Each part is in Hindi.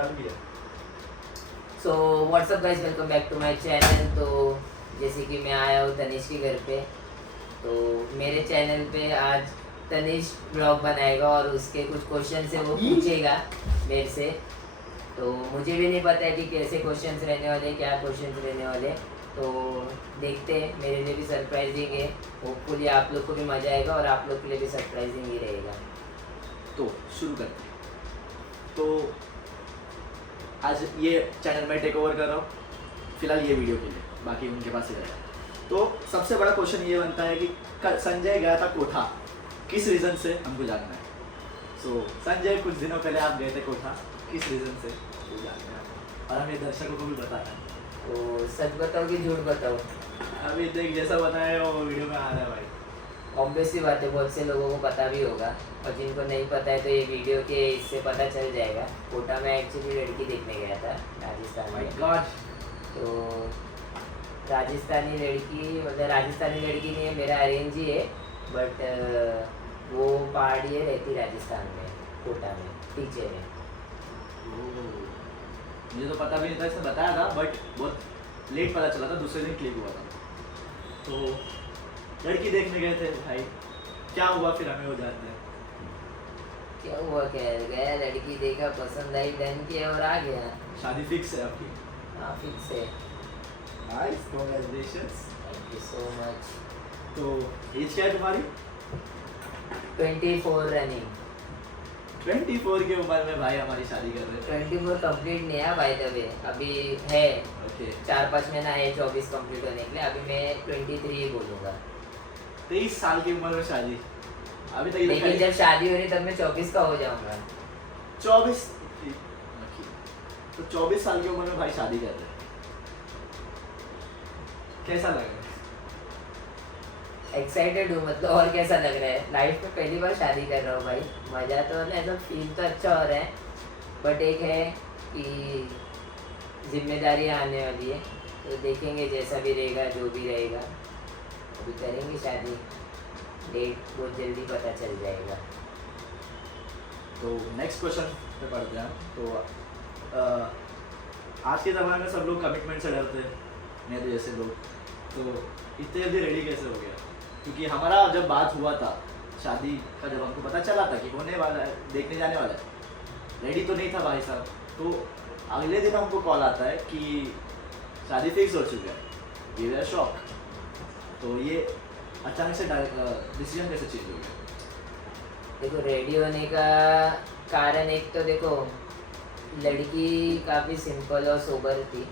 चालू किया। So what's up guys, welcome back to my channel. तो जैसे कि मैं आया हूँ तनिष के घर पे, तो मेरे चैनल पे आज तनिष ब्लॉग बनाएगा और उसके कुछ क्वेश्चन है वो पूछेगा मेरे से। तो मुझे भी नहीं पता है कि कैसे क्वेश्चंस रहने वाले, क्या क्वेश्चंस रहने वाले, तो देखते हैं। मेरे लिए भी सरप्राइजिंग है, होपफुली आप लोग को भी मज़ा आएगा और आप लोग के लिए भी सरप्राइजिंग ही रहेगा। तो शुरू करते हैं। तो आज ये चैनल मैं टेक ओवर कर रहा हूँ फिलहाल ये वीडियो के लिए, बाकी उनके पास ही रहेगा। तो सबसे बड़ा क्वेश्चन ये बनता है कि संजय गया था कोठा, किस रीज़न से हमको जानना है। सो संजय, कुछ दिनों पहले आप गए थे कोठा, किस रीज़न से वो जानना है और हमें दर्शकों को भी बताना है। तो सच बताओ कि झूठ बताओ? अभी देख जैसा बताया वो वीडियो में आ रहा है भाई। ऑब्वियस सी बात है, बहुत से लोगों को पता भी होगा और जिनको नहीं पता है तो ये वीडियो के इससे पता चल जाएगा। कोटा में एक्चुअली लड़की देखने गया था राजस्थान माय में। गॉड। तो राजस्थानी लड़की, मतलब राजस्थानी लड़की नहीं है, मेरा अरेंज ही है, बट वो पहाड़ी है, रहती राजस्थान में, कोटा में, टीचर है। मुझे तो पता भी नहीं था, इसने बताया था बट बहुत लेट पता चला था, दूसरे दिन क्लिक हुआ था। तो लड़की देखने गए थे भाई, क्या हुआ फिर हमें वो जानते हैं। क्या हुआ, क्या गया, लड़की देखा, पसंद आई, डन किया और आ गया। शादी फिक्स है आपकी? हाँ फिक्स है। Nice, congratulations. Thank you so much. तो एज क्या है तुम्हारी? 24 रनिंग। 24 की उम्र में भाई हमारी शादी कर रहे हैं। 24 कंप्लीट नहीं है बाय द वे, अभी है ओके 4-5 महीना है 24 कंप्लीट होने के लिए। अभी मैं 23 ही बोलूँगा। 23 साल की उम्र में शादी, अभी तक लेकिन जब शादी हो रही तब मैं 24 का हो जाऊंगा। 24, तो 24 साल की उम्र में भाई शादी कर रहे हैं, कैसा लग रहा है? एक्साइटेड हूँ, मतलब और कैसा लग रहा है, लाइफ में पहली बार शादी कर रहा हूँ भाई। मज़ा तो मतलब ऐसा फील तो अच्छा हो रहा है, बट एक है कि जिम्मेदारी आने वाली है, तो देखेंगे जैसा भी रहेगा, जो भी रहेगा। अभी करेंगे शादी, डेट बहुत जल्दी पता चल जाएगा। तो नेक्स्ट क्वेश्चन पे पढ़ते हैं। तो आज के ज़माने में सब लोग कमिटमेंट से डरते हैं, मेरे जैसे लोग। तो इतने जल्दी रेडी कैसे हो गया? क्योंकि हमारा जब बात हुआ था शादी का, जब हमको पता चला था कि होने वाला है, देखने जाने वाला है, रेडी तो नहीं था भाई साहब। तो अगले दिन हमको कॉल आता है कि शादी फिक्स हो चुका है। We were shock. तो ये अचानक से डिसीजन कैसे चेंज हो गया? देखो, रेडी होने का कारण एक तो देखो, लड़की काफ़ी सिंपल और सोबर थी।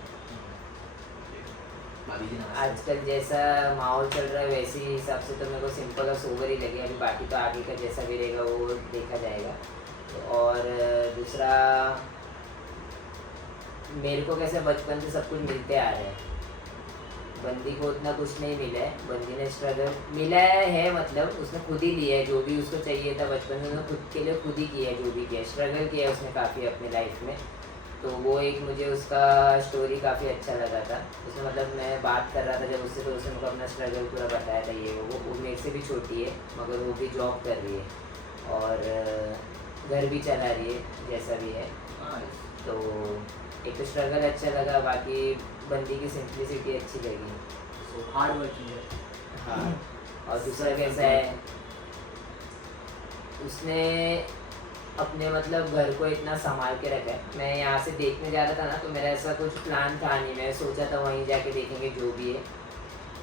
आजकल जैसा माहौल चल रहा है वैसे ही हिसाब से तो मेरे को सिंपल और सोबर ही लगे। अभी बाकी तो आगे का जैसा भी रहेगा वो देखा जाएगा। तो और दूसरा, मेरे को कैसे बचपन से सब कुछ मिलते आ रहे हैं, बंदी को उतना कुछ नहीं मिला है। बंदी ने स्ट्रगल मिला है, मतलब उसने खुद ही लिया है जो भी उसको चाहिए था बचपन में, उसने खुद के लिए खुद ही किया है, जो भी किया, स्ट्रगल किया है उसने काफ़ी अपने लाइफ में। तो वो एक मुझे उसका स्टोरी काफ़ी अच्छा लगा था। उसमें मतलब मैं बात कर रहा था जब उससे, तो उसने मुझको अपना स्ट्रगल पूरा बताया था। ये वो मेरे से भी छोटी है, मगर वो भी जॉब कर रही है और घर भी चला रही है, जैसा भी है। तो एक तो स्ट्रगल अच्छा लगा, बाकी बंदी की सिंप्लिसिटी अच्छी लगी। सो हार्ड वर्किंग है। हाँ, और दूसरा कैसा है, उसने अपने मतलब घर को इतना संभाल के रखा है। मैं यहाँ से देखने जा रहा था ना, तो मेरा ऐसा कुछ प्लान था नहीं, मैं सोचा था वहीं जाके देखेंगे जो भी है।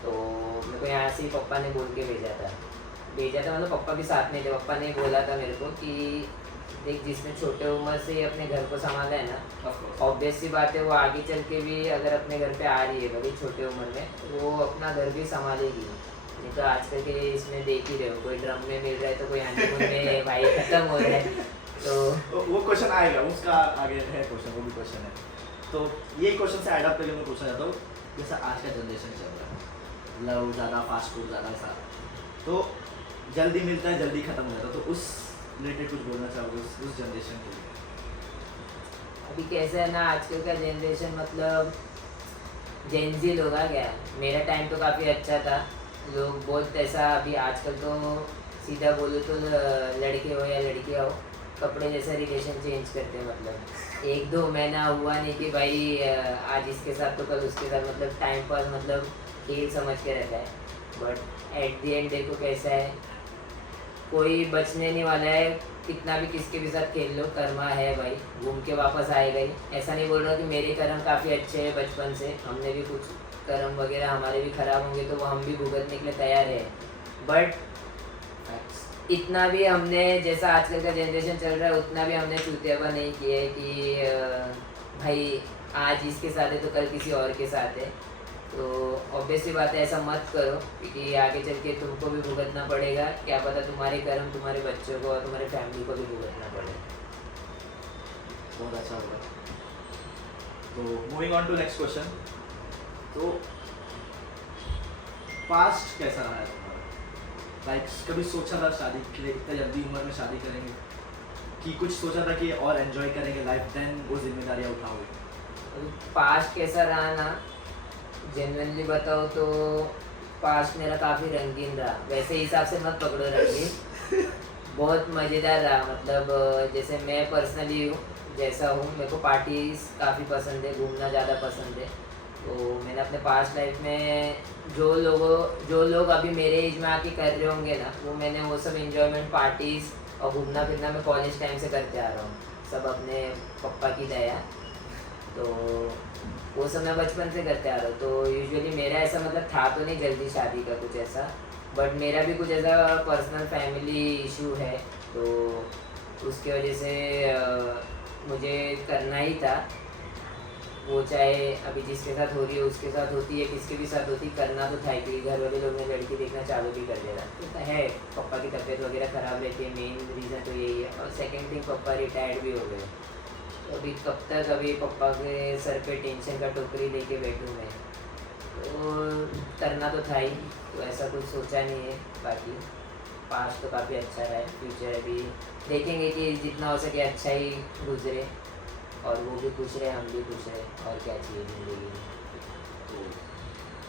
तो मेरे को यहाँ से ही पापा ने बोल के भेजा था, मतलब पापा भी साथ में थे। पापा ने बोला था मेरे को कि देख, जिसने छोटे उम्र से ही अपने घर को संभाला है ना, ऑब्वियस सी बात है वो आगे चल के भी अगर अपने घर पे आ रही है भले छोटे उम्र में, तो वो अपना घर भी संभालेगी। नहीं तो आजकल के इसमें देख ही रहे हो, कोई ड्रम में मिल रहा है तो कोई हनीमून में भाई खत्म हो रहा है। तो वो क्वेश्चन आएगा, उसका आगे है क्वेश्चन, वो भी क्वेश्चन है। तो ये क्वेश्चन से एड अप करके मैं पूछना चाहता हूँ, जैसा आज का जनरेशन चल रहा है, लव ज़्यादा, फास्ट फूड ज़्यादा, ऐसा तो जल्दी मिलता है, जल्दी ख़त्म हो जाता है। तो उस रिलेटेड कुछ बोलना चाहोगे उस जनरेशन के लिए? अभी कैसा है ना, आजकल का जनरेशन मतलब जेनजी लोग आ गया। मेरा टाइम तो काफ़ी अच्छा था, लोग बहुत ऐसा, अभी आजकल तो सीधा बोलो तो लड़के हो या लड़कियाँ हो, कपड़े जैसा रिलेशन चेंज करते हैं, मतलब 1-2 महीना हुआ नहीं कि भाई आज इसके साथ तो कल उसके साथ, मतलब टाइम पास, मतलब खेल समझ के रखा है। बट एट द एंड देखो कैसा है, कोई बचने नहीं वाला है, कितना भी किसके भी साथ खेल लो, कर्मा है भाई, घूम के वापस आएगा ही। ऐसा नहीं बोल रहा कि मेरे कर्म काफ़ी अच्छे हैं बचपन से, हमने भी कुछ कर्म वगैरह हमारे भी खराब होंगे तो वो हम भी भुगतने के लिए तैयार है। बट इतना भी हमने, जैसा आजकल का जनरेशन चल रहा है, उतना भी हमने चूतियापा नहीं किया है कि भाई आज इसके साथ है तो कल किसी और के साथ है। तो ऑब्वियसली बात है, ऐसा मत करो, क्योंकि आगे चल के तुमको भी भुगतना पड़ेगा, क्या पता तुम्हारे कर्म तुम्हारे बच्चों को और तुम्हारे फैमिली को भी भुगतना पड़े। बहुत अच्छा होगा। तो moving on to next question, तो पास्ट कैसा रहा है तुम्हारा? लाइक कभी सोचा था शादी के लिए, इतना जल्दी उम्र में शादी करेंगे, कि कुछ सोचा था कि और एंजॉय करेंगे लाइफ, देन वो जिम्मेदारियाँ उठाओगे? पास्ट कैसा रहा ना, जेन्युइनली बताओ तो पास्ट मेरा काफ़ी रंगीन रहा, वैसे हिसाब से मत पकड़ो रंगीन, बहुत मज़ेदार रहा। मतलब जैसे मैं पर्सनली हूँ, जैसा हूँ, मेरे को पार्टीज काफ़ी पसंद है, घूमना ज़्यादा पसंद है। तो मैंने अपने पास्ट लाइफ में जो लोग अभी मेरे एज में आके कर रहे होंगे ना, वो मैंने वो सब एंजॉयमेंट, पार्टीज़ और घूमना फिरना मैं कॉलेज टाइम से करते आ रहा हूँ, सब अपने पापा की दया। तो वो सब मैं बचपन से करते आ रहा हूँ। तो यूजुअली मेरा ऐसा मतलब था तो नहीं जल्दी शादी का कुछ ऐसा, बट मेरा भी कुछ ऐसा पर्सनल फैमिली इशू है, तो उसकी वजह से मुझे करना ही था। वो चाहे अभी जिसके साथ हो रही है उसके साथ होती है, किसके भी साथ होती, करना तो था ही, क्योंकि घर वाले लोग ने लड़की देखना चालू भी कर दिया तो है। पापा की तबीयत वगैरह ख़राब रहती है, मेन रीज़न तो यही है। और सेकेंड थिंग, पापा रिटायर्ड भी हो गए, तो अभी कब तक अभी पापा के सर पे टेंशन का टोकरी लेके बैठूँ मैं, तो करना तो था ही, तो ऐसा कुछ सोचा नहीं है। बाकी पास्ट तो काफ़ी अच्छा रहा है, फ्यूचर अभी देखेंगे कि जितना हो सके अच्छा ही गुजरे, और वो भी खुश रहे, हम भी खुश रहे, और क्या चाहिए ज़िंदगी में। तो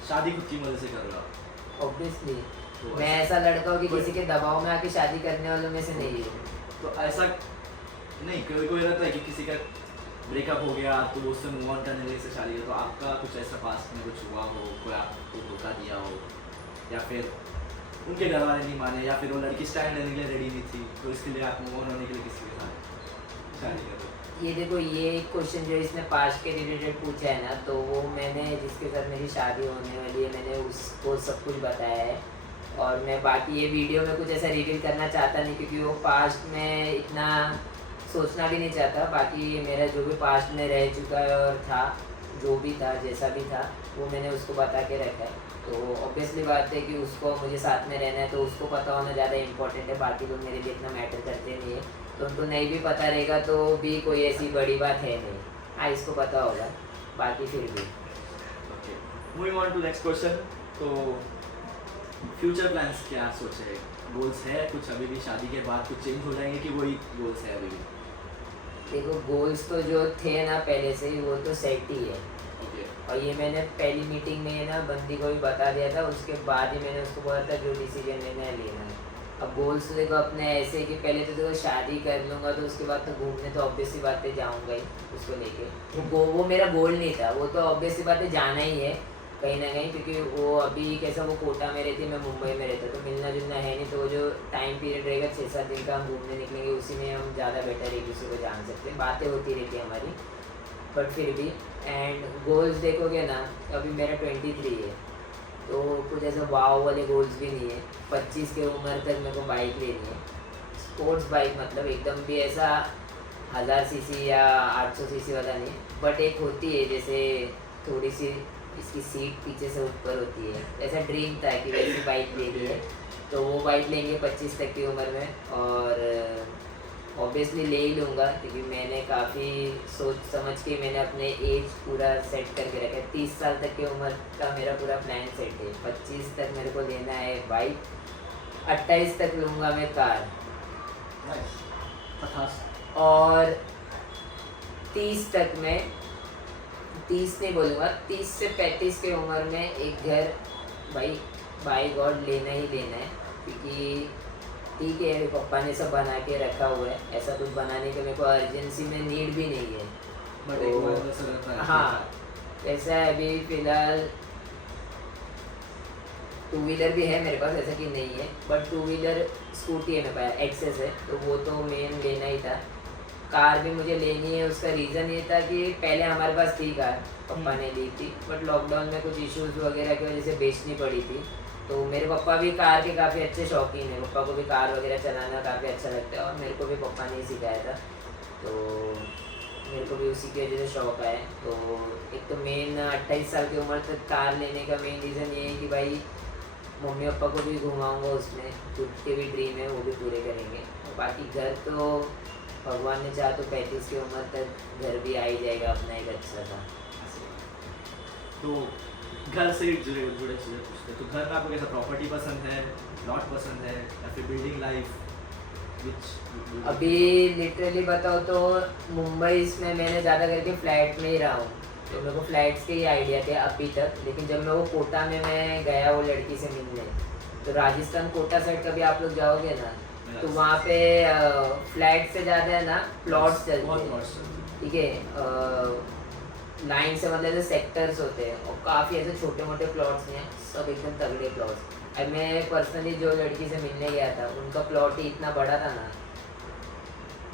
शादी खुद की मर्जी से कर रहा हो? ऑब्वियसली तो मैं ऐसा लड़का हूँ कि किसी के दबाव में आके शादी करने वालों में से नहीं हूँ। तो ऐसा नहीं, कोई कोई रहता है कि किसी का ब्रेकअप हो गया तो वो उससे मूव ऑन करने के लिए से शादी कर, तो आपका कुछ ऐसा पास्ट में कुछ हुआ हो, कोई आपको धोखा दिया हो, या फिर उनके घर वाले नहीं माने, या फिर वो लड़की स्टैंड लेने के लिए रेडी नहीं थी, तो इसके लिए आप मूव ऑन होने के लिए किसी के साथ शादी कर? ये देखो, ये एक क्वेश्चन जो इसने पास्ट के रिलेटेड पूछा है ना, तो वो मैंने जिसके साथ मेरी शादी होने वाली है, मैंने उसको सब कुछ बताया है। और मैं बाकी ये वीडियो में कुछ ऐसा रिवील करना चाहता नहीं, क्योंकि वो पास्ट में इतना सोचना भी नहीं चाहता। बाकी मेरा जो भी पास्ट में रह चुका है और था, जो भी था, जैसा भी था, वो मैंने उसको बता के रखा है। तो ऑब्वियसली बात है कि उसको मुझे साथ में रहना है, तो उसको पता होना ज़्यादा इंपॉर्टेंट है। बाकी लोग मेरे लिए इतना मैटर करते नहीं है, तो उनको नहीं भी पता रहेगा तो भी कोई ऐसी बड़ी बात है नहीं। हाँ, इसको पता होगा, बाकी फिर भी। Okay, moving on to next question. तो फ्यूचर प्लान्स क्या सोचे, गोल्स है कुछ अभी भी शादी के बाद कुछ चेंज हो जाएंगे कि वही गोल्स है अभी भी? देखो, गोल्स तो जो थे ना पहले से ही, वो तो सेट ही है। ओके, और ये मैंने पहली मीटिंग में ना बंदी को भी बता दिया था, उसके बाद ही मैंने उसको बोला था जो डिसीजन लेना है लेना है। अब गोल्स देखो अपने ऐसे कि पहले तो देखो शादी कर लूँगा, तो उसके बाद तो घूमने तो ऑब्वियसली बात है जाऊँगा ही उसको लेके। वो मेरा गोल नहीं था, वो तो ऑब्वियसली बात है जाना ही है कहीं ना कहीं, क्योंकि वो अभी कैसा, वो कोटा में रहती, मैं मुंबई में रहता, तो मिलना जुलना है नहीं। तो वो जो टाइम पीरियड रहेगा 6-7 दिन का, हम घूमने निकलेंगे, उसी में हम ज़्यादा बेटर एक दूसरे को जान सकते हैं, बातें होती रहती है हमारी। बट फिर भी एंड गोल्स देखोगे ना, अभी मेरा 23 है, तो कुछ ऐसा वाव वाले गोल्स भी नहीं है। 25 के उम्र तक मेरे को बाइक लेनी है, स्पोर्ट्स बाइक, मतलब एकदम भी ऐसा 1000 सीसी या 800 सीसी वाला नहीं, बट एक होती है जैसे थोड़ी सी इसकी सीट पीछे से ऊपर होती है, ऐसा ड्रीम था कि वैसी बाइक लेनी है। तो वो बाइक लेंगे 25 तक की उम्र में, और ऑब्वियसली ले ही लूँगा, क्योंकि मैंने काफ़ी सोच समझ के मैंने अपने एज पूरा सेट करके रखा है। 30 साल तक की उम्र का मेरा पूरा प्लान सेट है। 25 तक मेरे को लेना है बाइक, 28 तक लूँगा मैं कार, और 30 तक मैं, 30 नहीं बोलूँगा, 30 से 35 की उम्र में एक घर भाई बाई गॉड लेना ही लेना है, क्योंकि ठीक है पापा ने सब बना के रखा हुआ है, ऐसा कुछ बनाने का मेरे को अर्जेंसी में नीड भी नहीं है। बट एक बार ऐसा रहता है हाँ ऐसा है, अभी फिलहाल टू व्हीलर भी है मेरे पास, ऐसा कि नहीं है, बट टू व्हीलर स्कूटी है मेरे पास, एक्सेस है, तो वो तो मेन लेना ही था। कार भी मुझे लेनी है, उसका रीज़न ये था कि पहले हमारे पास थी कार, पापा ने ली थी, बट लॉकडाउन में कुछ इश्यूज वगैरह की वजह से बेचनी पड़ी थी। तो मेरे पापा भी कार के काफ़ी अच्छे शौकीन हैं, पापा को भी कार वगैरह चलाना काफ़ी अच्छा लगता है, और मेरे को भी पापा ने ही सिखाया था, तो मेरे को भी उसी की वजह से शौक आया। तो एक तो मेन 28 साल की उम्र तक कार लेने का मेन रीज़न ये है कि भाई मम्मी पापा को भी घुमाऊंगा उसमें, खुद के भी ड्रीम है वो भी पूरे करेंगे, और बाकी घर तो भगवान ने चाहा तो 35 की उम्र तक घर भी आ ही जाएगा अपना एक अच्छा सा। तो घर से जुड़े जुड़े चीज़ें पूछते हैं, तो घर में आपको कैसा प्रॉपर्टी पसंद है, प्लॉट पसंद है, या फिर बिल्डिंग लाइफ? अभी लिटरली बताओ तो मुंबई में मैंने ज़्यादा करके फ्लैट में ही रहा हूँ, तो मेरे को फ्लैट्स के ही आइडिया थे अभी तक। लेकिन जब मैं वो कोटा में मैं गया वो लड़की से मिलने, तो राजस्थान कोटा साइड कभी आप लोग जाओगे ना, तो वहाँ पे फ्लैट से ज़्यादा है ना प्लॉट्स चलते हैं, ठीक है, लाइन से मतलब ऐसे सेक्टर्स होते हैं, और काफ़ी ऐसे छोटे मोटे प्लॉट्स नहीं हैं, सब एकदम तगड़े प्लॉट्स। अब मैं पर्सनली जो लड़की से मिलने गया था उनका प्लॉट ही इतना बड़ा था ना,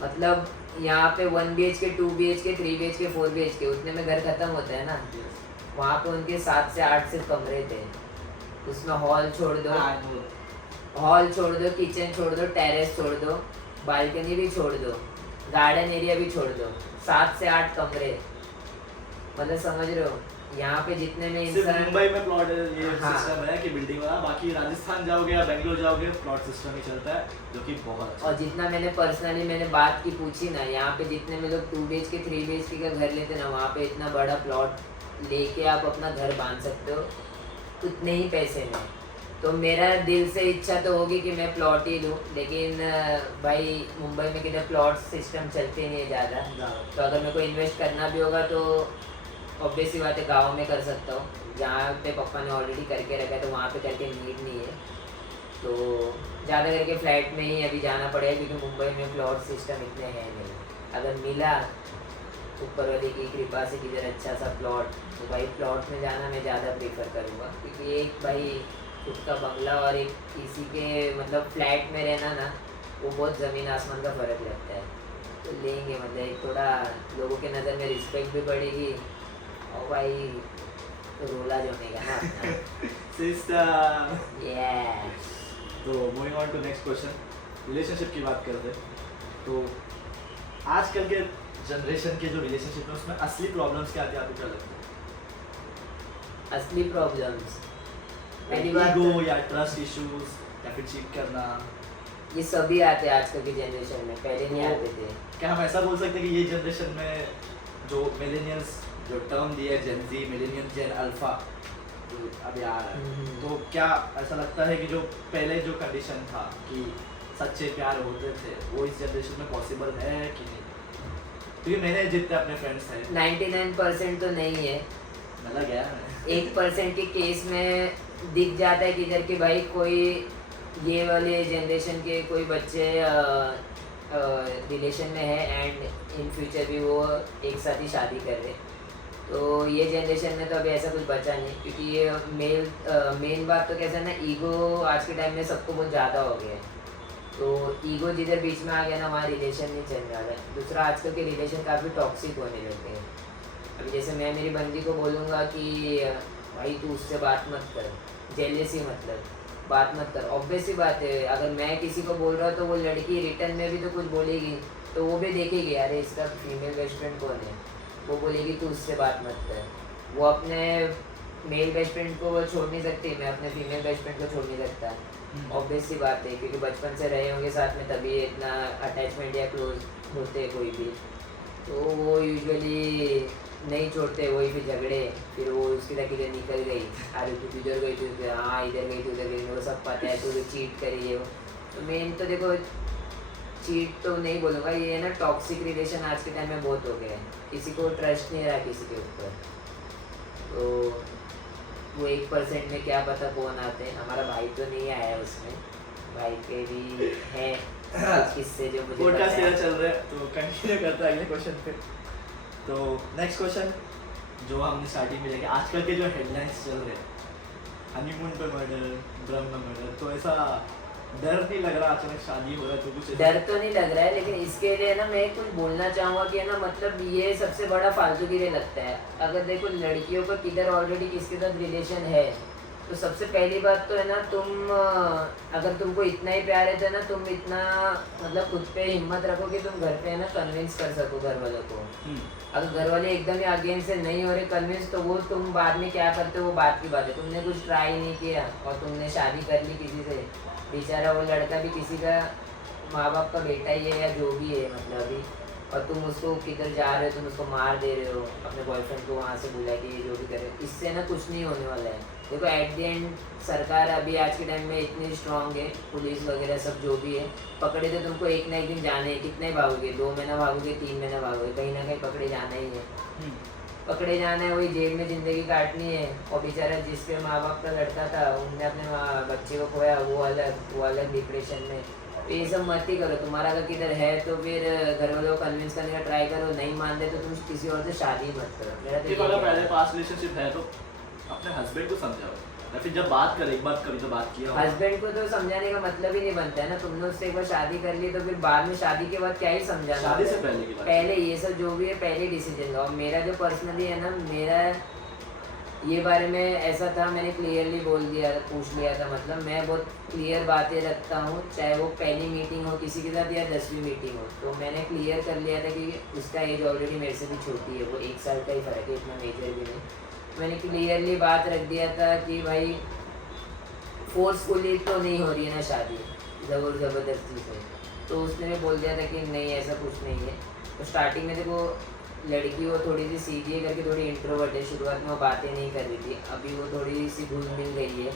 मतलब यहाँ पे 1 BHK 2 BHK 3 BHK 4 BHK उतने में घर खत्म होता है ना, वहाँ पे उनके 7 से 8 सिर्फ कमरे थे, उसमें हॉल छोड़ दो, किचन छोड़ दो, टेरेस छोड़ दो, बालकनी भी छोड़ दो, गार्डन एरिया भी छोड़ दो, 7 से 8 कमरे, मतलब समझ रहे हो यहाँ पे जितने में इंसान। मुंबई में प्लॉट ये हाँ। सिस्टम है कि बिल्डिंग वाला, बाकी राजस्थान जाओगे या बेंगलोर जाओगे प्लॉट सिस्टम ही चलता है, जो कि बहुत अच्छा। और जितना मैंने पर्सनली बात की पूछी ना, यहाँ पे जितने में लोग 2 BHK 3 BHK का घर लेते ना, वहाँ पे इतना बड़ा प्लॉट लेके आप अपना घर बांध सकते हो उतने ही पैसे में। तो मेरा दिल से इच्छा तो होगी कि मैं प्लॉट ही लूँ, लेकिन भाई मुंबई में किधर प्लॉट सिस्टम चलते नहीं है ज़्यादा, तो अगर मेरे को इन्वेस्ट करना भी होगा तो ऑब्वियसली बात है गाँव में कर सकता हूँ, जहाँ पे पापा ने ऑलरेडी करके रखा है, तो वहाँ पे करके नीड नहीं है, तो ज़्यादा करके फ्लैट में ही अभी जाना पड़ेगा, क्योंकि मुंबई में प्लॉट सिस्टम इतने हैं नहीं। अगर मिला ऊपर वाले की कृपा से किधर अच्छा सा प्लॉट, तो भाई प्लॉट में जाना मैं ज़्यादा प्रेफर करूँगा, क्योंकि एक भाई खुद का बंगला और एक किसी के मतलब फ्लैट में रहना ना, वो बहुत ज़मीन आसमान का फ़र्क लगता है। तो लेंगे मतलब एक थोड़ा लोगों के नज़र में रिस्पेक्ट भी बढ़ेगी, और भाई रोला जमेगा ना सिस्टर। यस। तो moving on to next question, relationship की बात करते हैं, तो आजकल के जनरेशन के जो रिलेशनशिप है उसमें असली प्रॉब्लम्स क्या आती है, आपको क्या लगता है? असली प्रॉब्लम्स पहली बात ईगो या ट्रस्ट इश्यूज या फिर चीट करना, ये सभी आते हैं आजकल की जनरेशन में, पहले नहीं तो आते थे। क्या हम ऐसा बोल सकते हैं कि ये जनरेशन में जो मिलेनियल्स जो टर्म दिया है जेन जी, मिलेनियल, जेन अल्फा जो अभी आ रहा है, तो क्या ऐसा लगता है कि जो पहले जो कंडीशन था कि सच्चे प्यार होते थे वो इस जनरेशन में पॉसिबल है कि नहीं? क्योंकि मैंने जितने अपने फ्रेंड्स थे 99% तो नहीं है, मतलब गया 1% के केस में दिख जाता है किधर कि भाई कोई ये वाले जनरेशन के कोई बच्चे रिलेशन में है एंड इन फ्यूचर भी वो एक साथ ही शादी कर रहे, तो ये जनरेशन में तो अभी ऐसा कुछ बचा नहीं, क्योंकि ये मेन बात तो कैसा है ना, ईगो आज के टाइम में सबको बहुत ज़्यादा हो गया है, तो ईगो जिधर बीच में आ गया ना वहाँ रिलेशन नहीं चल रहा है। दूसरा आजकल के रिलेशन काफ़ी टॉक्सिक होने लगे हैं। अभी जैसे मैं मेरी बंदी को बोलूँगा कि भाई तू उससे बात मत कर, जेलसी मतलब बात मत कर, ऑब्वियस सी बात है, अगर मैं किसी को बोल रहा हूँ तो वो लड़की रिटर्न में भी तो कुछ बोलेगी, तो वो भी देखेगी अरे इसका फीमेल बेस्ट फ्रेंड कौन है, वो बोलेगी तू उससे बात मत कर। वो अपने मेल बेस्ट फ्रेंड को वो छोड़ नहीं सकती, मैं अपने फीमेल बेस्ट फ्रेंड को छोड़ नहीं सकता, ऑब्वियस सी बात है, क्योंकि बचपन से रहे होंगे साथ में तभी इतना अटैचमेंट या क्लोज होते हैं कोई भी, तो वो यूजुअली नहीं छोड़ते, वही फिर झगड़े, फिर वो उसकी तक निकल गई, अरे तू इधर गई तू, हाँ इधर गई तू उधर गई, मेरे को सब पता है तू चीट करी है। तो मेन तो देखो चीट तो नहीं बोलूँगा, ये है ना टॉक्सिक रिलेशन आज के टाइम में बहुत हो गया है, किसी को ट्रस्ट नहीं रहा किसी के ऊपर, तो वो 1% में क्या पता कौन आते हैं, हमारा भाई तो नहीं आया उसमें, भाई के भी है कुछ किस्से जो मुझे पता पॉडकास्ट है। चल रहा है तो कंटिन्यू करते हैं अगले क्वेश्चन पे। तो नेक्स्ट क्वेश्चन जो हमने स्टार्टिंग में लेके आजकल के जो हेडलाइंस चल रहे हैं, हनीमून पे मर्डर, ब्रह्म में मर्डर, तो ऐसा डर नहीं लग रहा अचानक शादी हो रहा है तो कुछ ऐसा? डर तो नहीं लग रहा है, लेकिन इसके लिए ना मैं कुछ बोलना चाहूँगा कि है ना, मतलब ये सबसे बड़ा फालतूगिरी लगता है। अगर देखो लड़कियों का किधर ऑलरेडी किसके साथ रिलेशन है, तो सबसे पहली बात तो है ना, तुम अगर तुमको इतना ही प्यार है तो है ना, तुम इतना मतलब खुद पे हिम्मत रखो कि तुम घर पे है ना कन्विंस कर सको घर वालों को। अगर घर वाले एकदम ही अगेंस्ट से नहीं हो रहे कन्विंस, तो वो तुम बाद में क्या करते हो वो बात की बात है। तुमने कुछ ट्राई नहीं किया और तुमने शादी कर ली किसी से, बेचारा वो लड़का भी किसी का माँ बाप का बेटा ही है या जो भी है मतलब अभी, और तुम उसको किधर जा रहे हो, तुम उसको मार दे रहे हो, अपने बॉयफ्रेंड को वहाँ से बुला के ये जो भी करे, इससे ना कुछ नहीं होने वाला है। देखो एट द एंड सरकार अभी आज के टाइम में इतनी स्ट्रांग है, पुलिस वगैरह सब जो भी है, पकड़े तो तुमको एक ना एक दिन जाने हैं। कितने भागोगे, 2 महीना भागोगे, 3 महीना भागोगे, कहीं ना कहीं पकड़े जाना ही है। पकड़े जाना है, वही जेल में ज़िंदगी काटनी है। और बेचारा जिसके माँ बाप का लड़का था, उनने अपने बच्चे को खोया, वो अलग डिप्रेशन में। तो ये सब मत ही करो। तुम्हारा अगर किधर है तो फिर घर वालों को कन्विंस करने का ट्राई करो, नहीं मान दे तो तुम किसी और से शादी मत करो। मेरा तो कि यही अगर कहना पहले है। पास रिलेशनशिप है तो अपने हस्बैंड को समझाओ, या फिर जब बात करे एक बार कभी तो बात किया हो। हस्बैंड को तो समझाने का मतलब ही नहीं बनता है ना। तुमने उससे एक बार शादी कर ली तो फिर बाद में शादी के बाद क्या ही समझाना शादी से होता है? पहले की बात। पहले ये सब जो भी है पहले डिसीजन लो। और मेरा जो पर्सनली है ना, मेरा ये बारे में ऐसा था, मैंने क्लियरली बोल दिया, पूछ लिया था। मतलब मैं बहुत क्लियर बातें रखता हूँ, चाहे वो पहली मीटिंग हो किसी के साथ या 10वीं मीटिंग हो। तो मैंने क्लियर कर लिया था कि उसका एज ऑलरेडी मेरे से भी छोटी है, वो 1 साल का ही फ़र्क है, इतना मेजर भी नहीं। मैंने क्लियरली बात रख दिया था कि भाई फोर्सफुली तो नहीं हो रही है ना शादी, ज़बरदस्ती से। तो उसने भी बोल दिया था कि नहीं ऐसा कुछ नहीं है। तो स्टार्टिंग में देखो लड़की वो थोड़ी सी सीधी है करके थोड़ी इंट्रोवर्ट है, शुरुआत में वो बातें नहीं कर रही थी, अभी वो थोड़ी सी घुल मिल गई है।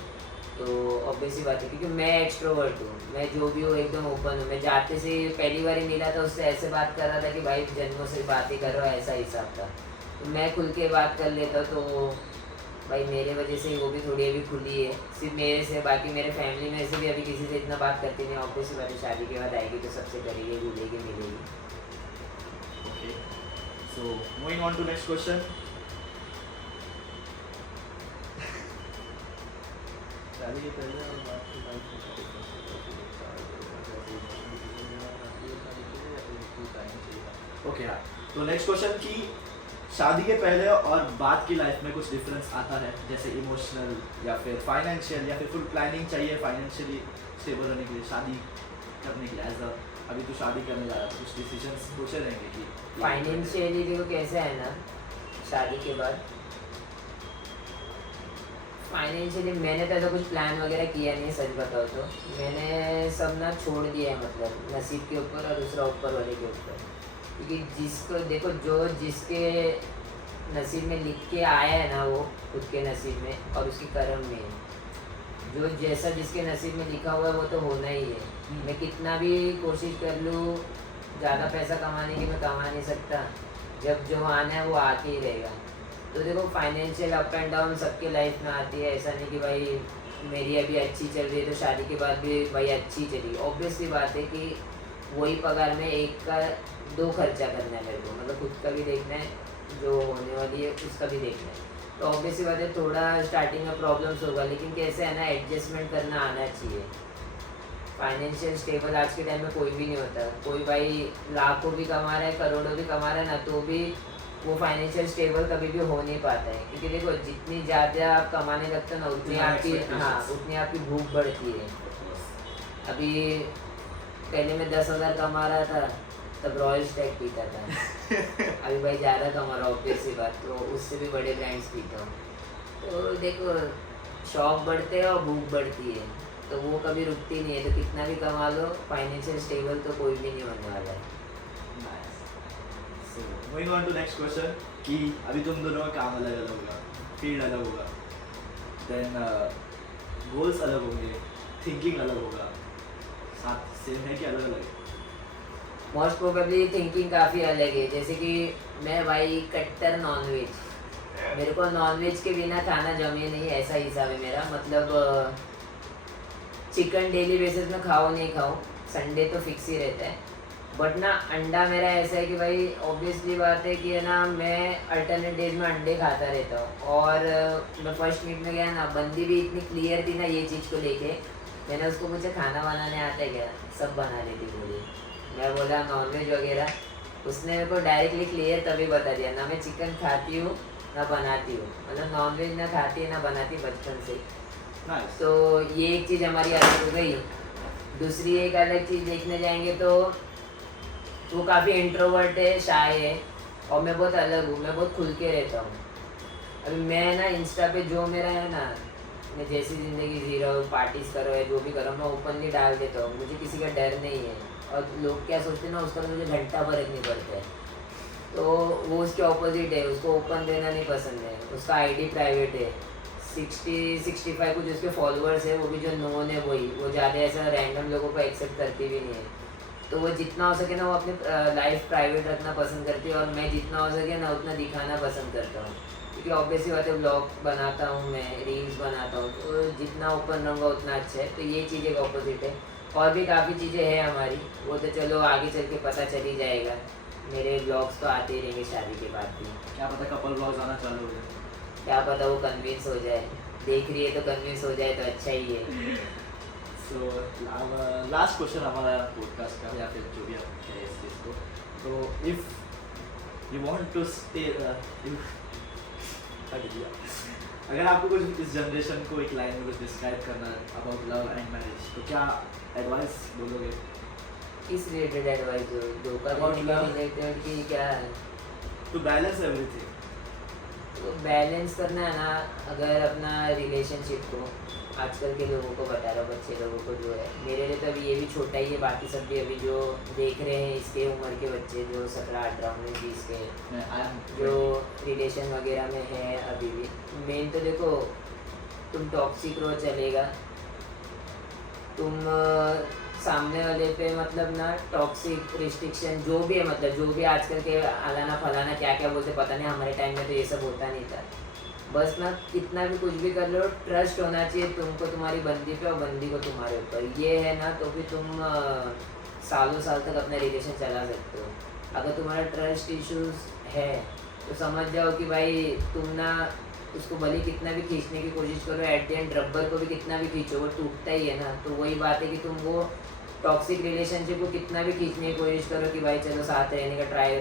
तो ऑब्वियस सी बात है, क्योंकि मैं एक्सट्रोवर्ट हूँ, मैं जो भी हूँ एकदम ओपन हूँ। मैं जाते से पहली बार ही मिला था उससे ऐसे बात कर रहा था कि भाई जन्मों से बात ही कर रहा हो, ऐसा हिसाब था। तो मैं खुल के बात कर लेता, तो भाई मेरे वजह से ही वो भी थोड़ी अभी खुली है। सिर्फ मेरे से, बाकी मेरे फैमिली में से भी अभी किसी से इतना बात करती नहीं। ऑब्वियस सी बात है, शादी के बाद आएगी तो सबसे करेगी, घुलेगी, मिलेगी। Okay. So moving on to next question. शादी के पहले और बाद की लाइफ में क्या डिफरेंस? ओके हाँ, तो नेक्स्ट क्वेश्चन कि शादी के पहले और बाद की लाइफ में कुछ डिफरेंस आता है, जैसे इमोशनल या फिर फाइनेंशियल, या फिर फुल प्लानिंग चाहिए फाइनेंशियली स्टेबल होने के लिए, शादी करने के लिए। एज अ अभी तो शादी करने जा रहा है, कुछ डिसीजंस पूछे रहेंगे कि फाइनेंशियली देखो कैसे है ना, शादी के बाद फाइनेंशियली मैंने तो ऐसा कुछ प्लान वगैरह किया नहीं है, सच बताओ तो। मैंने सब ना छोड़ दिया है, मतलब नसीब के ऊपर और दूसरा ऊपर वाले के ऊपर। क्योंकि जिसको देखो, जो जिसके नसीब में लिख के आया है ना, वो खुद के नसीब में और उसके कर्म में है। जो जैसा जिसके नसीब में लिखा हुआ है वो तो होना ही है। मैं कितना भी कोशिश कर लूँ ज़्यादा पैसा कमाने की, मैं कमा नहीं सकता। जब जो आना है वो आके ही रहेगा। तो देखो फाइनेंशियल अप एंड डाउन सबके लाइफ में आती है। ऐसा नहीं कि भाई मेरी अभी अच्छी चल रही है तो शादी के बाद भी भाई अच्छी चली। ऑब्वियसली बात है कि वही पगार में एक का 2 खर्चा करना है मेरे को, मतलब खुद का भी देखना है, जो होने वाली है उसका भी देखना है। तो ऑब्वियसली बात है थोड़ा स्टार्टिंग में प्रॉब्लम्स होगा, लेकिन कैसे है ना, एडजस्टमेंट करना आना चाहिए। फाइनेंशियल स्टेबल आज के टाइम में कोई भी नहीं होता। कोई भाई लाखों भी कमा रहा है, करोड़ों भी कमा रहा है ना, तो भी वो फाइनेंशियल स्टेबल कभी भी हो नहीं पाता है। क्योंकि देखो जितनी ज़्यादा आप कमाने लगते हो ना, उतनी आपकी उतनी आपकी भूख बढ़ती है। अभी पहले मैं 10,000 कमा रहा था तब रॉयल स्टैग पीता था। अभी भाई ज़्यादा कमा रहा हूँ, ऑब्वियस सी बात, तो उससे भी बड़े ब्रांड्स पीता हूँ। तो देखो शौक बढ़ते हैं और भूख बढ़ती है, तो वो कभी रुकती नहीं है। तो कितना भी कमा लो, फाइनेंशियल स्टेबल तो कोई भी नहीं होने वाला है। So, moving on to next question कि अभी तुम दोनों का काम अलग अलग होगा, फील्ड अलग होगा, देन गोल्स अलग होंगे, थिंकिंग अलग होगा, साथ सेम है कि अलग अलग है? मोस्ट प्रोबेबली थिंकिंग काफ़ी अलग है। जैसे कि मैं भाई कट्टर नॉनवेज, मेरे को नॉनवेज के बिना खाना जमे नहीं, ऐसा हिसाब है मेरा। मतलब चिकन डेली बेसिस में खाओ नहीं खाओ, संडे तो फिक्स ही रहता है। बट ना अंडा मेरा ऐसा है कि भाई ऑब्वियसली बात है कि है ना, मैं अल्टरनेट डेज में अंडे खाता रहता हूँ। और मैं फर्स्ट मीट में गया ना, बंदी भी इतनी क्लियर थी ना ये चीज़ को लेके। मैंने उसको पूछा खाना बनाने आता है क्या, सब बना लेती बोली। मैं बोला नॉनवेज वगैरह, उसने मेरे को डायरेक्टली क्लियर तभी बता दिया, ना मैं चिकन खाती हूँ ना बनाती हूँ, मतलब नॉनवेज ना खाती है ना बनाती बचपन से। नाइस। तो ये एक चीज़ हमारी अलग हो गई। दूसरी एक अलग चीज़ देखने जाएंगे तो वो काफ़ी इंट्रोवर्ट है, शाय है, और मैं बहुत अलग हूँ, मैं बहुत खुल के रहता हूँ। अभी मैं ना इंस्टा पे जो मेरा है ना, मैं जैसी ज़िंदगी जी रहा हूँ, पार्टीज करो या जो भी करो, मैं ओपनली डाल देता हूँ, मुझे किसी का डर नहीं है। और लोग क्या सोचते हैं ना, उसका मुझे घंटा फर्क नहीं पड़ता है। तो वो उसके ऑपोजिट है, उसको ओपन देना नहीं पसंद है, उसका आईडी प्राइवेट है। 60-65 कुछ उसके फॉलोअर्स है, वो भी जो नोन है वही, वो ज़्यादा ऐसा रैंडम लोगों को एक्सेप्ट करती भी नहीं है। तो वो जितना हो सके ना वो अपनी लाइफ प्राइवेट रखना पसंद करती है, और मैं जितना हो सके ना उतना दिखाना पसंद करता हूँ। क्योंकि ऑब्वियसली बात है, ब्लॉग बनाता हूँ मैं, रील्स बनाता हूँ, तो जितना ओपन रहूँगा उतना अच्छा है। तो ये चीज़ें का ऑपोजिट है। और भी काफ़ी चीज़ें हैं हमारी, वो तो चलो आगे चल के पता चल ही जाएगा। मेरे ब्लॉग्स तो आते ही रहेंगे शादी के बाद भी। क्या पता कपल ब्लॉग्स आना चालू हो जाए। क्या पता वो कन्विंस हो जाए, देख रही है तो कन्विंस हो जाए तो अच्छा ही है। सो लास्ट क्वेश्चन हमारा पॉडकास्ट का, या फिर जो भी आप कहें इस चीज़ को, तो if you want to stay अगर आपको कुछ इस जनरेशन को एक लाइन में कुछ डिस्क्राइब करना है अबाउट लव एंड मैरिज, तो क्या एडवाइस बोलोगे? किस रिलेटेड एडवाइस हो, धोखा About देने के love. रिलेटेड की क्या है? To balance everything. तो बैलेंस करना है ना, अगर अपना रिलेशनशिप को, आजकल के लोगों को बता रहा हूँ, बच्चे लोगों को जो है, मेरे लिए तो अभी ये भी छोटा ही है, बाकी सब भी अभी जो देख रहे हैं इसके उम्र के बच्चे जो 17-18 19 20 के जो रिलेशन वगैरह में है अभी भी, मेन तो देखो, तुम टॉक्सिक रहो चलेगा, तुम सामने वाले पे मतलब ना टॉक्सिक रिस्ट्रिक्शन जो भी है, मतलब जो भी आजकल के अलाना फलाना क्या क्या बोलते पता नहीं, हमारे टाइम में तो ये सब होता नहीं था। बस ना कितना भी कुछ भी कर लो, ट्रस्ट होना चाहिए तुमको तुम्हारी बंदी पे और बंदी को तुम्हारे ऊपर, ये है ना, तो भी तुम सालों साल तक अपना रिलेशन चला सकते हो। अगर तुम्हारा ट्रस्ट इश्यूज है तो समझ जाओ कि भाई तुम ना उसको भले कितना भी खींचने की कोशिश करो, एट द एंड रबर को भी कितना भी खींचो वो टूटता ही है ना। तो वही बात है कि तुम वो टॉक्सिक रिलेशनशिप को कितना भी खींचने की कोशिश करो कि भाई चलो साथ रहने का ट्राई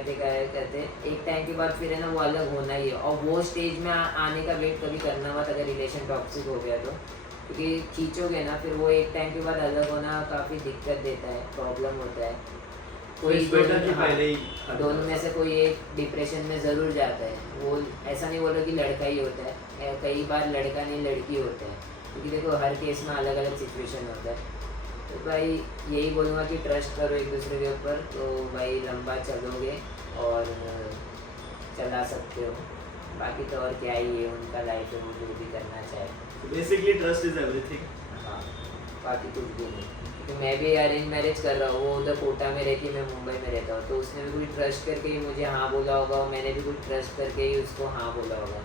करते एक टाइम के बाद फिर है ना वो अलग होना ही है। और वो स्टेज में आने का वेट कभी करना मत अगर रिलेशन टॉक्सिक हो गया तो, क्योंकि खींचोगे ना फिर वो एक टाइम के बाद अलग होना काफ़ी दिक्कत देता है, प्रॉब्लम होता है। कोई दोनों में से कोई एक डिप्रेशन में ज़रूर जाता है। वो ऐसा नहीं बोलो कि लड़का ही होता है, कई बार लड़का नहीं लड़की होता है, क्योंकि देखो हर केस में अलग अलग सिचुएशन होता है। तो भाई यही बोलूँगा कि ट्रस्ट करो एक दूसरे के ऊपर, तो भाई लंबा चलोगे और चला सकते हो। बाकी तो और क्या ही है, उनका लाइफ है, वो जो भी करना चाहे। Basically trust is everything. हाँ, बाकी कुछ भी नहीं। क्योंकि मैं भी अरेंज मैरिज कर रहा हूँ, वो उधर कोटा में रहती है, मैं मुंबई में रहता हूँ, तो उसने भी कोई ट्रस्ट करके ही मुझे हाँ बोला होगा और मैंने भी कुछ ट्रस्ट करके ही उसको हाँ बोला होगा।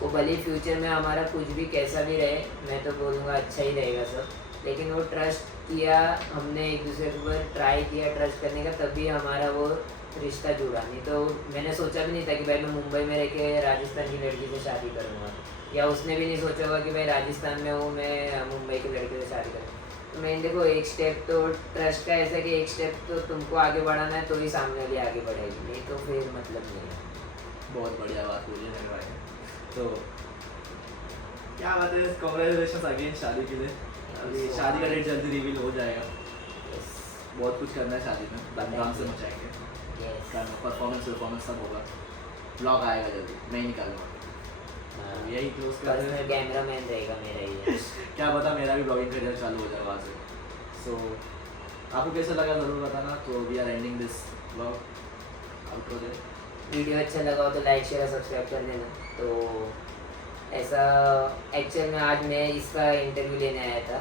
वो भले फ्यूचर में हमारा कुछ भी कैसा भी रहे, मैं तो बोलूँगा अच्छा ही रहेगा सब, लेकिन वो ट्रस्ट किया हमने एक दूसरे के ऊपर, ट्राई किया ट्रस्ट करने का, तभी हमारा वो रिश्ता जुड़ा। नहीं तो मैंने सोचा भी नहीं था कि भाई मैं मुंबई में रह के राजस्थान की लड़की से शादी करूँगा, या उसने भी नहीं सोचा होगा कि भाई राजस्थान में हूँ मैं मुंबई के लड़के से शादी करूँगा। तो मैं देखो एक स्टेप तो ट्रस्ट का ऐसा कि एक स्टेप तो तुमको आगे बढ़ाना है तो ही सामने वाली आगे बढ़ेगी, नहीं तो फिर मतलब नहीं है। बहुत बढ़िया बात बोली मेरे भाई। तो क्या बात है, कांग्रेचुलेशंस अगेन शादी के लिए। अभी शादी का डेट जल्दी रिवील हो जाएगा। बहुत कुछ करना है शादी में, धूमधाम से मचाएंगे, परफॉर्मेंस सब होगा, ब्लॉग आएगा जल्दी, मैं ही निकालूंगा। यही क्लोज कर रहे हैं, कैमरा मैन रहेगा मेरा ही। क्या पता मेरा भी ब्लॉगिंग करियर चालू हो जाए वहाँ से। सो आपको कैसा लगा ज़रूर बताना। तो we are ending this blog, outro दे। वीडियो अच्छा लगा हो तो लाइक शेयर सब्सक्राइब कर देना। तो ऐसा एक्चुअल में आज मैं इसका इंटरव्यू लेने आया था,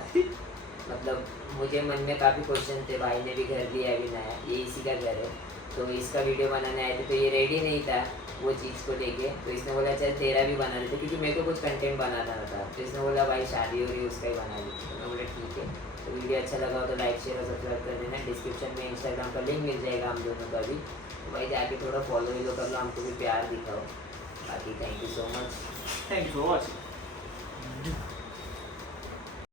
मतलब मुझे मन में काफ़ी क्वेश्चन थे, भाई ने भी घर लिया अभी नया, ये इसी का घर है, तो इसका वीडियो बनाने आए थे, तो ये रेडी नहीं था। वो चीज़ को लेके। तो इसने बोला चल तेरा भी बना लेते, क्योंकि मेरे को कुछ कंटेंट बनाना था। तो इसने बोला भाई शादी हो रही है उसका ही बना ली। तो मैं बोला ठीक है। तो वीडियो अच्छा लगा हो तो लाइक शेयर और सब्सक्राइब कर देना। डिस्क्रिप्शन में इंस्टाग्राम का लिंक मिल जाएगा हम दोनों का भी, तो भाई जाके थोड़ा फॉलो भी कर लो, हमको भी प्यार दिखाओ। बाकी thank you so much. Thank you for watching.